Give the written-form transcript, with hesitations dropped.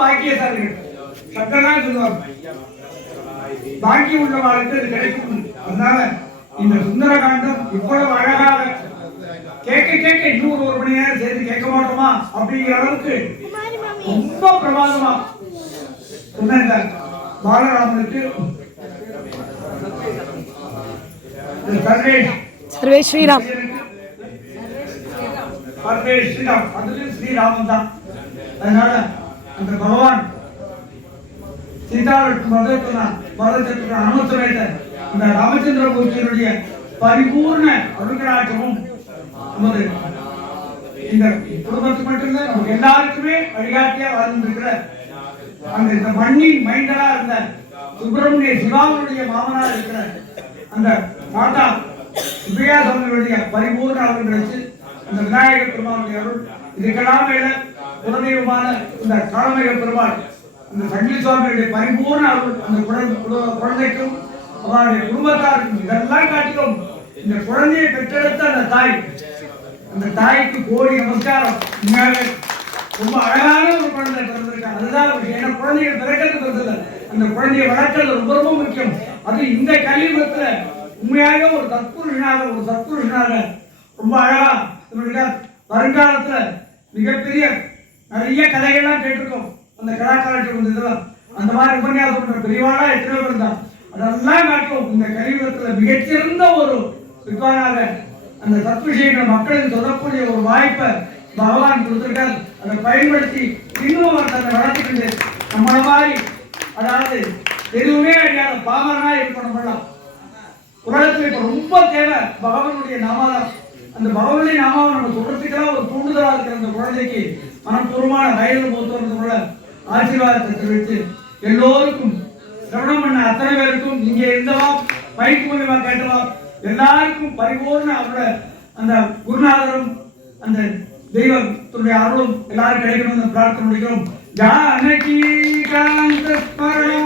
பாக்கியசாலிகள். சட்டதான் சொல்லுவாங்க, பாக்கியம் உள்ளவர்களுக்கு அது கிடைக்கும். அதனால இந்த சுந்தரகாண்டம் இவ்வளவு அழகாக கேட்க கேட்க இன்னும் ஒரு மணி நேரம் சேர்த்து கேட்க மாட்டோமா அப்படிங்கிற அளவுக்கு ரொம்ப பிரமாதமா சொன்ன பாலராமனுக்கு சர்வே ஸ்ரீராம் சர்வே ஸ்ரீராம் அதுல ஸ்ரீராமன் தான். அதனால அந்த பகவான் சீதாரட்சத்திர அனுமத்துறையிட்ட இந்த ராமச்சந்திரமூர்த்தியினுடைய பரிபூர்ண அனுகிரகமும் நமது இந்த குடும்பத்துக்கு மட்டும்தான் நமக்கு எல்லாருக்குமே வழிகாட்டியா வாழ்ந்திருக்கிற அந்த இந்த மண்ணின் மைந்தரா இருந்த சுப்பிரமணிய சிவாவுடைய மாமனார் இருக்கிற அந்த மாதா சுப்பையா சுவாமிகளுடைய பரிபூர்ண அருள், அந்த விநாயகர் பெருமானுடைய அருள், இதுக்கெல்லாம் மேல குலதெய்வமான இந்த காலமேக பெருமாள் அந்த சங்கிலி சுவாமியுடைய பரிபூர்ண அருள் அந்த குழந்தைக்கும் அவருடைய குடும்பத்தாருக்கும் இதெல்லாம் காட்டிலும் இந்த குழந்தையை பெற்றெடுத்த அந்த தாய்க்கு கோடி நமஸ்காரம். ரொம்ப அழகான ஒரு குழந்தை பிறந்திருக்காங்க. அதுதான் ஏன்னா குழந்தைகள் பிறக்கிறது பிறந்தது, அந்த குழந்தையை வளர்க்கிறது ரொம்ப ரொம்ப முக்கியம். அது இந்த கலியுகத்துல உண்மையாக ஒரு சத்புருஷனாக ரொம்ப அழகா வருங்காலத்துல மிகப்பெரிய நிறைய கதைகள்லாம் கேட்டிருக்கோம். அந்த கலாச்சாரத்தில் இதெல்லாம் அந்த மாதிரி உபன்யாசம் பெரியவாளா எத்தனை பேர் இருந்தான். அதெல்லாம் காட்டும் இந்த கலியுகத்துல மிகச்சிறந்த ஒரு வித்வானாக அந்த சத்விஷயங்களை மக்களுக்கு சொல்லக்கூடிய ஒரு வாய்ப்பை பகவான் கொடுத்திருக்கார். அதை பயன்படுத்தி இன்னும் அவர் தன்னை வளர்த்துக்கிட்டு நம்மள மாதிரி அதாவது எதுவுமே அறியாத பாமரனா இருக்கணும். உலகத்தில் இப்ப ரொம்ப தேவை பகவானுடைய நாமாதான். அந்த பகவானுடைய நாமாவை நம்ம சொல்றதுக்கெல்லாம் ஒரு தூண்டுதலா இருக்கிற அந்த குழந்தைக்கு மனப்பூர்வமான வயது மூத்தவர்களுக்குள்ள ஆசீர்வாதத்தை தெரிவித்து எல்லோருக்கும் சிரவணம் பண்ண அத்தனை பேருக்கும் இங்க இருந்தவா பயிற்சி மூலியமா கேட்டவா எல்லாருக்கும் பரிபூர்ண அவரோட அந்த குருநாதரும் அந்த தெய்வத்துடைய அருளும் எல்லாரும் கிடைக்கணும் பிரார்த்தனை முடிக்கிறோம். ஜானகி காந்த ஸ்மரணம்